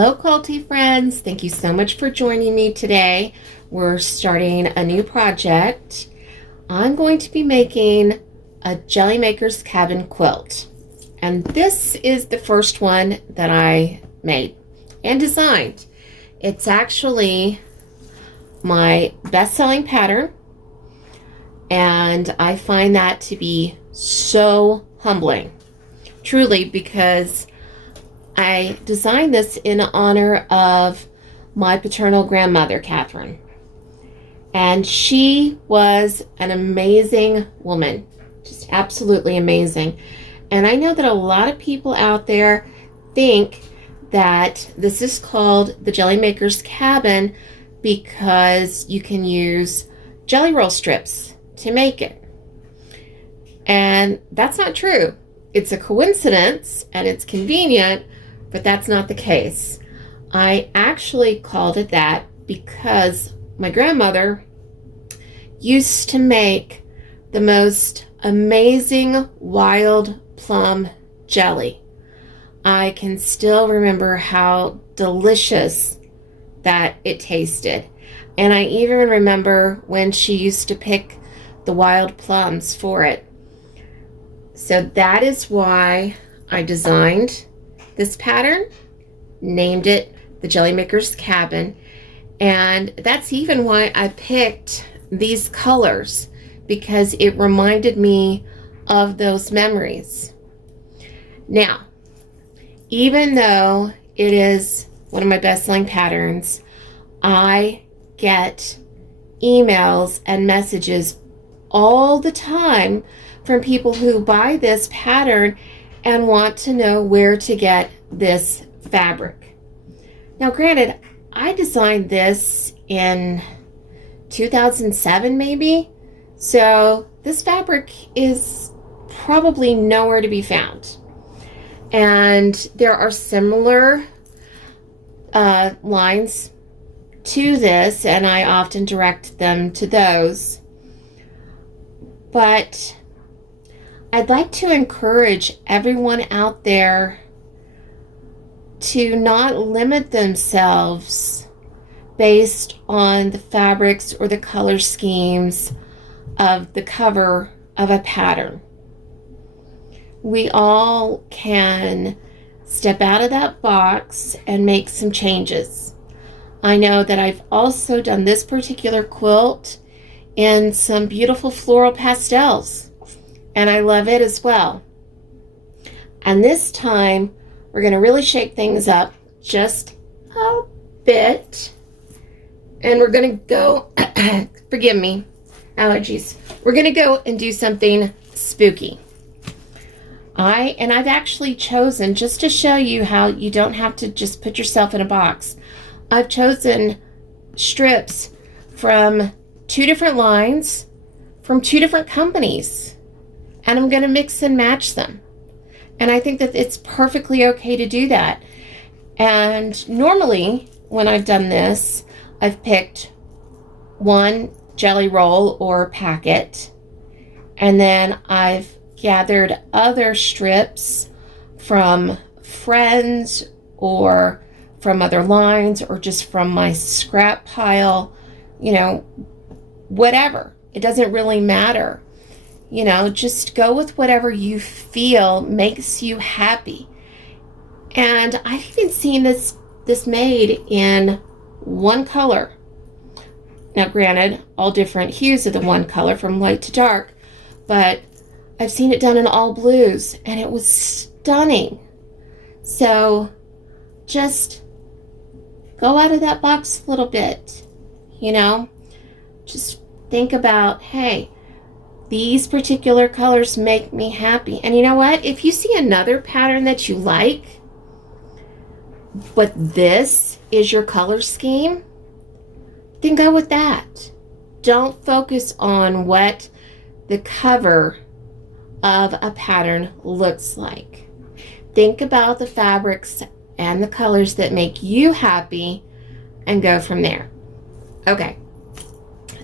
Hello, Quilty friends. Thank you so much for joining me today. We're starting a new project. I'm going to be making a Jelly Maker's Cabin quilt. And this is the first one that I made and designed. It's actually my best-selling pattern, and I find that to be so humbling, truly, because I designed this in honor of my paternal grandmother, Catherine. And she was an amazing woman, just absolutely amazing. And I know that a lot of people out there think that this is called the Jelly Maker's Cabin because you can use jelly roll strips to make it. And that's not true. It's a coincidence and it's convenient, but that's not the case. I actually called it that because my grandmother used to make the most amazing wild plum jelly. I can still remember how delicious that it tasted. And I even remember when she used to pick the wild plums for it. So that is why I designed this pattern, named it the Jelly Maker's Cabin, and that's even why I picked these colors, because it reminded me of those memories. Now, even though it is one of my best-selling patterns, I get emails and messages all the time from people who buy this pattern and want to know where to get this fabric. Now, granted, I designed this in 2007 maybe, so this fabric is probably nowhere to be found. And there are similar lines to this, and I often direct them to those. But I'd like to encourage everyone out there to not limit themselves based on the fabrics or the color schemes of the cover of a pattern. We all can step out of that box and make some changes. I know that I've also done this particular quilt in some beautiful floral pastels, and I love it as well. And this time, we're going to really shake things up just a bit. And we're going to go, forgive me, allergies. We're going to go and do something spooky. I've actually chosen, just to show you how you don't have to just put yourself in a box, I've chosen strips from 2 different lines, from 2 different companies. And I'm going to mix and match them. And I think that it's perfectly okay to do that. And normally, when I've done this, I've picked one jelly roll or packet, and then I've gathered other strips from friends or from other lines or just from my scrap pile, whatever. It doesn't really matter. Just go with whatever you feel makes you happy. And I've even seen this made in one color. Now, granted, all different hues of the one color from light to dark, but I've seen it done in all blues, and it was stunning. So just go out of that box a little bit, Just think about, hey, these particular colors make me happy. And you know what? If you see another pattern that you like, but this is your color scheme, then go with that. Don't focus on what the cover of a pattern looks like. Think about the fabrics and the colors that make you happy and go from there. Okay.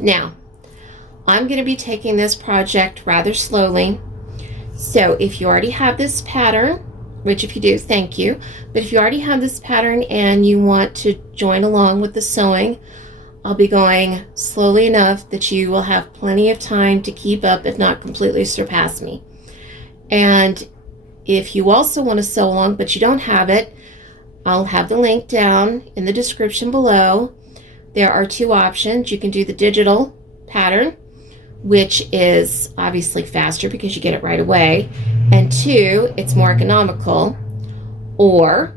Now, I'm going to be taking this project rather slowly. So if you already have this pattern, which if you do, thank you. But if you already have this pattern and you want to join along with the sewing, I'll be going slowly enough that you will have plenty of time to keep up, if not completely surpass me. And if you also want to sew along but you don't have it, I'll have the link down in the description below. There are two options. You can do the digital pattern, which is obviously faster because you get it right away, and two, it's more economical. Or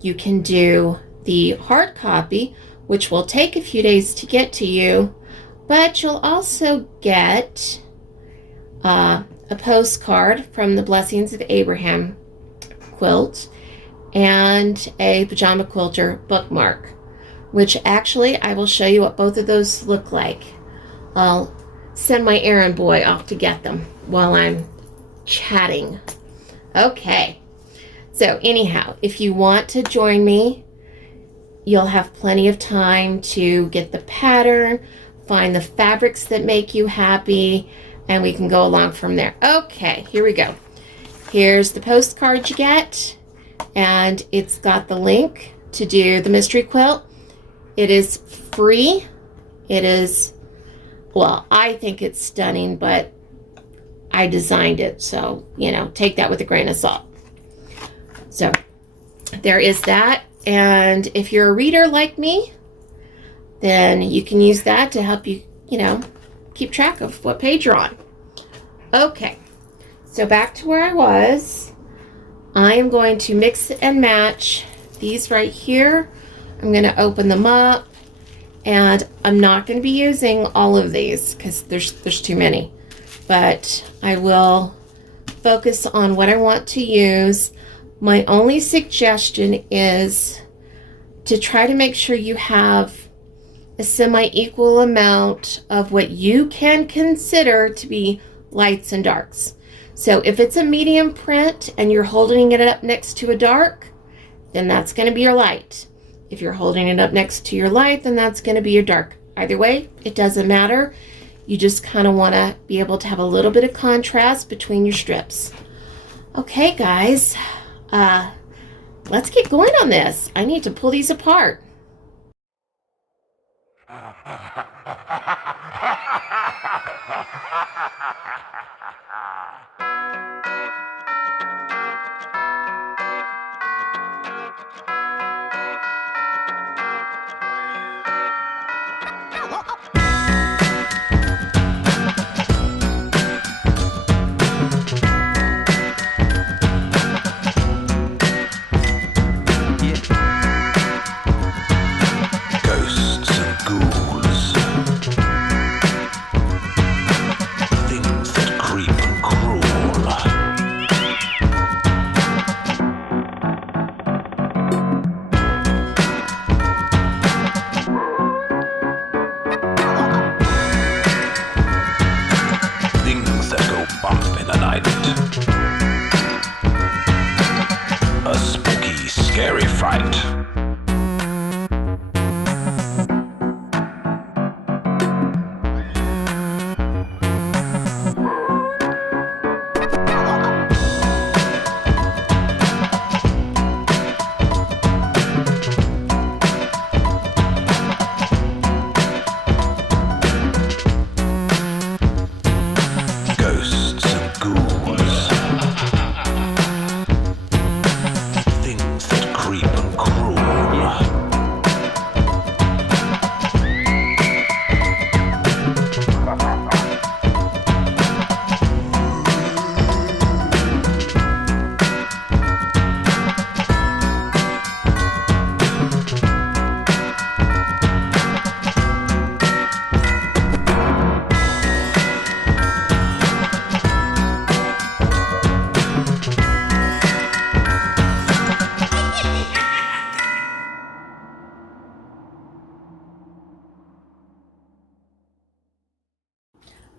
you can do the hard copy, which will take a few days to get to you, but you'll also get a postcard from the Blessings of Abraham quilt and a Pajama Quilter bookmark, which actually I will show you what both of those look like. I'll send my errand boy off to get them while I'm chatting. Okay, so anyhow, if you want to join me, you'll have plenty of time to get the pattern, find the fabrics that make you happy, and we can go along from there. Okay, here we go. Here's the postcard you get, and it's got the link to do the mystery quilt. It is free. It is, well, I think it's stunning, but I designed it, so, take that with a grain of salt. So there is that, and if you're a reader like me, then you can use that to help you, keep track of what page you're on. Okay, so back to where I was. I am going to mix and match these right here. I'm going to open them up, and I'm not going to be using all of these because there's too many, but I will focus on what I want to use. My only suggestion is to try to make sure you have a semi-equal amount of what you can consider to be lights and darks. So if it's a medium print and you're holding it up next to a dark, then that's going to be your light. If you're holding it up next to your light, then that's going to be your dark. Either way, it doesn't matter. You just kind of want to be able to have a little bit of contrast between your strips. Okay, guys, let's get going on this. I need to pull these apart.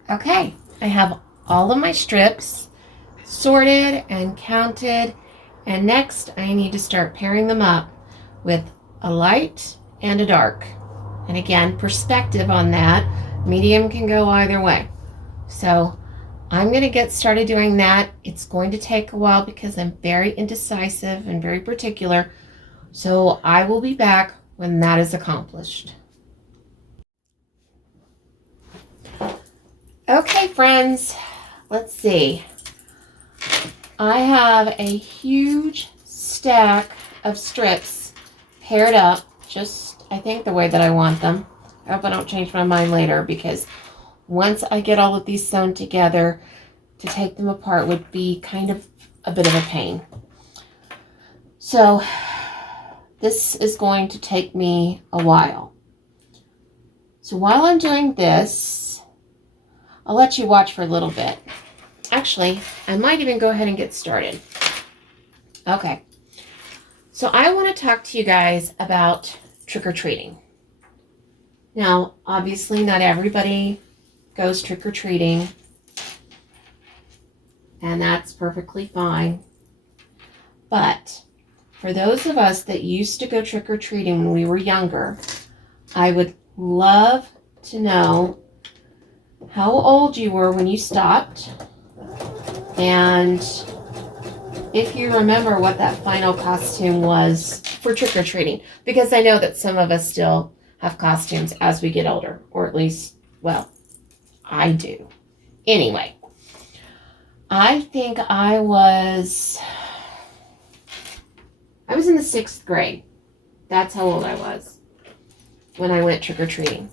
Okay, I have all of my strips sorted and counted, and next I need to start pairing them up with a light and a dark. And again, perspective on that, medium can go either way. So I'm going to get started doing that. It's going to take a while because I'm very indecisive and very particular. So I will be back when that is accomplished. Okay, friends, let's see. I have a huge stack of strips paired up, just I think the way that I want them. I hope I don't change my mind later, because once I get all of these sewn together, to take them apart would be kind of a bit of a pain. So this is going to take me a while. So while I'm doing this, I'll let you watch for a little bit. Actually, I might even go ahead and get started. Okay. So I want to talk to you guys about trick-or-treating. Now, obviously not everybody goes trick-or-treating, and that's perfectly fine. But for those of us that used to go trick-or-treating when we were younger, I would love to know how old you were when you stopped, and if you remember what that final costume was for trick-or-treating, because I know that some of us still have costumes as we get older, or at least, well, I do. Anyway, I think I was in the 6th grade. That's how old I was when I went trick-or-treating.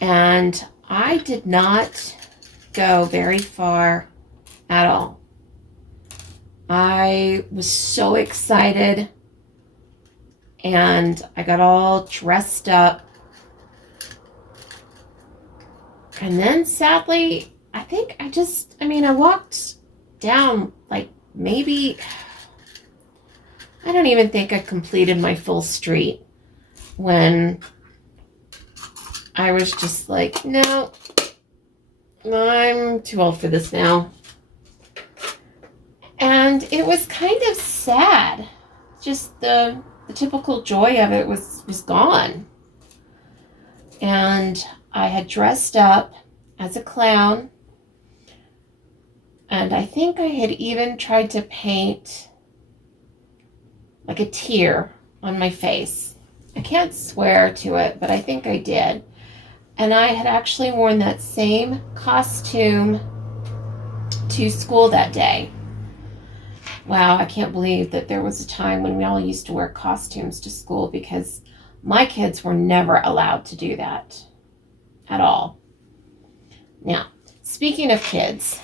And I did not go very far at all. I was so excited, and I got all dressed up. And then sadly, I think I walked down like maybe, I don't even think I completed my full street when I was just like, no, I'm too old for this now. And it was kind of sad. Just the typical joy of it was gone. And I had dressed up as a clown. And I think I had even tried to paint like a tear on my face. I can't swear to it, but I think I did. And I had actually worn that same costume to school that day. Wow, I can't believe that there was a time when we all used to wear costumes to school, because my kids were never allowed to do that at all. Now, speaking of kids,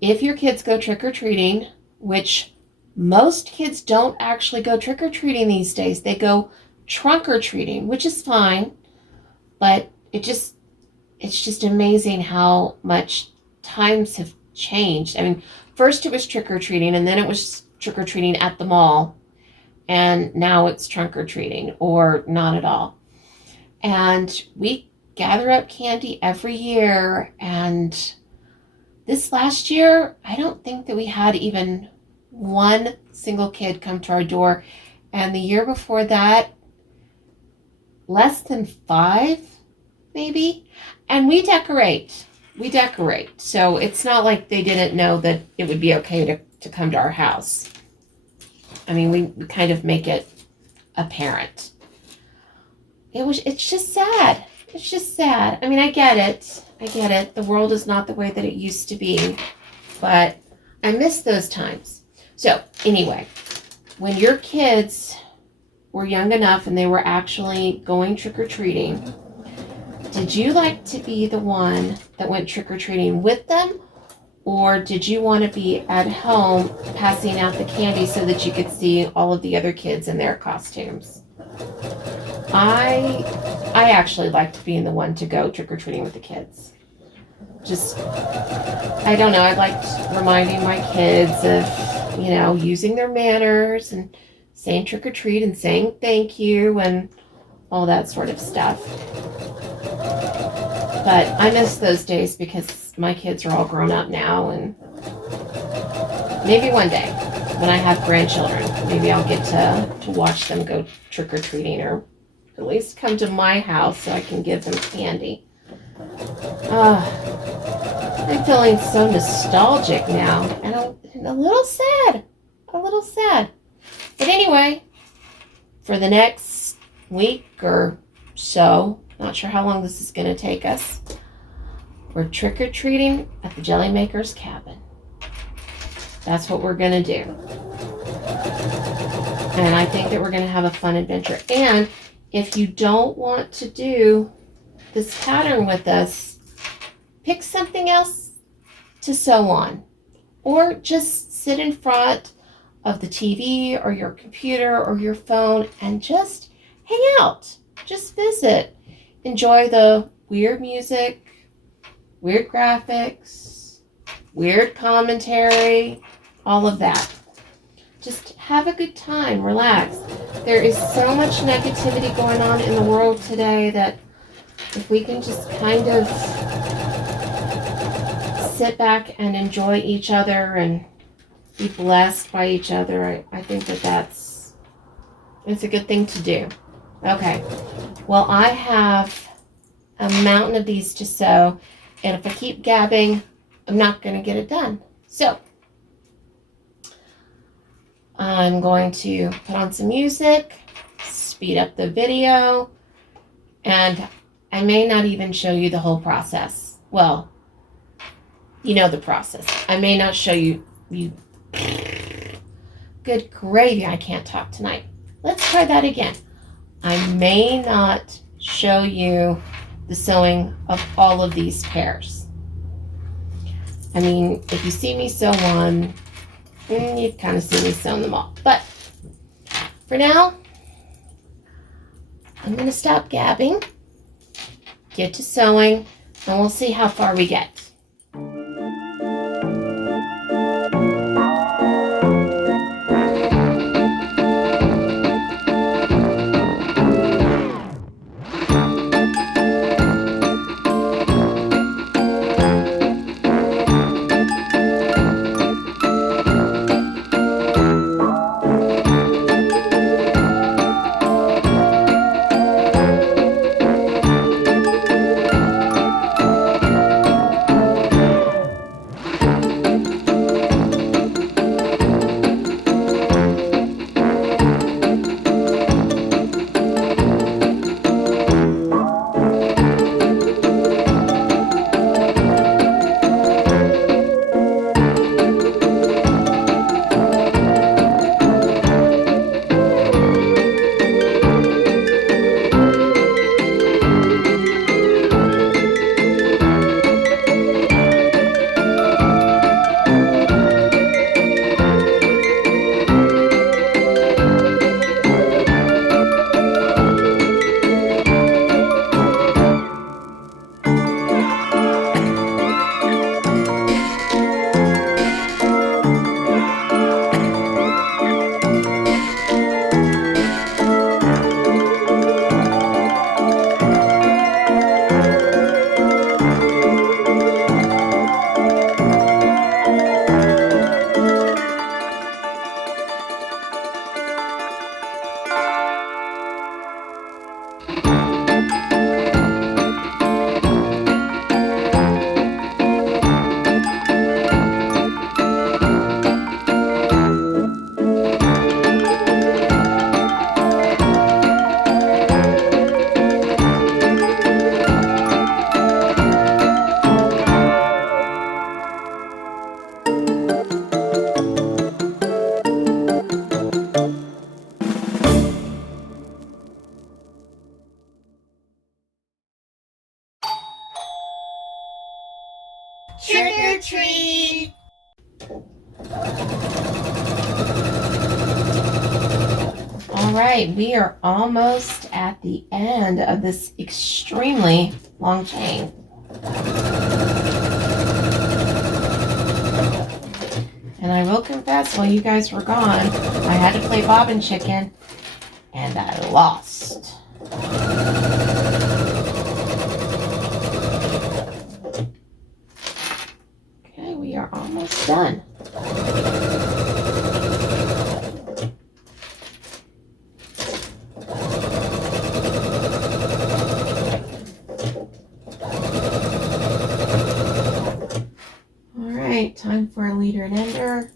if your kids go trick-or-treating, which most kids don't actually go trick-or-treating these days, they go trunk-or-treating, which is fine, but it's just amazing how much times have changed. I mean, first it was trick-or-treating, and then it was trick-or-treating at the mall, and now it's trunk-or-treating, or not at all. And we gather up candy every year, and this last year, I don't think that we had even one single kid come to our door, and the year before that, less than 5, maybe. And we decorate. So it's not like they didn't know that it would be okay to come to our house. I mean, we kind of make it apparent. It's just sad. It's just sad. I mean, I get it. The world is not the way that it used to be, but I miss those times. So anyway, when your kids were young enough and they were actually going trick-or-treating, did you like to be the one that went trick-or-treating with them? Or did you want to be at home passing out the candy so that you could see all of the other kids in their costumes? I actually liked being the one to go trick-or-treating with the kids. Just, I don't know, I liked reminding my kids of, using their manners and saying trick-or-treat and saying thank you and all that sort of stuff. But I miss those days because my kids are all grown up now, and maybe one day when I have grandchildren, maybe I'll get to watch them go trick-or-treating, or at least come to my house so I can give them candy. I'm feeling so nostalgic now, and a little sad. A little sad. But anyway, for the next week or so, not sure how long this is going to take us, we're trick-or-treating at the Jelly Maker's cabin. That's what we're going to do. And I think that we're going to have a fun adventure. And if you don't want to do this pattern with us, pick something else to sew on. Or just sit in front of the TV or your computer or your phone and just hang out. Just visit. Enjoy the weird music, weird graphics, weird commentary, all of that. Just have a good time, relax. There is so much negativity going on in the world today that if we can just kind of sit back and enjoy each other and be blessed by each other, I think that it's a good thing to do. Okay, well, I have a mountain of these to sew, and if I keep gabbing, I'm not going to get it done. So I'm going to put on some music, speed up the video, and I may not even show you the whole process. Well, you know the process. I may not show you. Good gravy, I can't talk tonight. Let's try that again. I may not show you the sewing of all of these pairs. I mean, if you see me sew one, you've kind of seen me sewing them all. But for now, I'm going to stop gabbing, get to sewing, and we'll see how far we get. Trick or treat! All right, we are almost at the end of this extremely long chain. And I will confess, while you guys were gone, I had to play Bobbin Chicken, and I lost. Okay, we are almost done. leader and ender.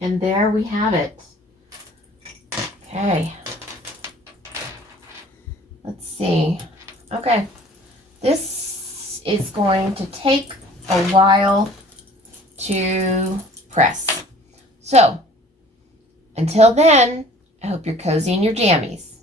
And there we have it. Okay. Let's see. Okay. This is going to take a while to press. So, until then, I hope you're cozy in your jammies.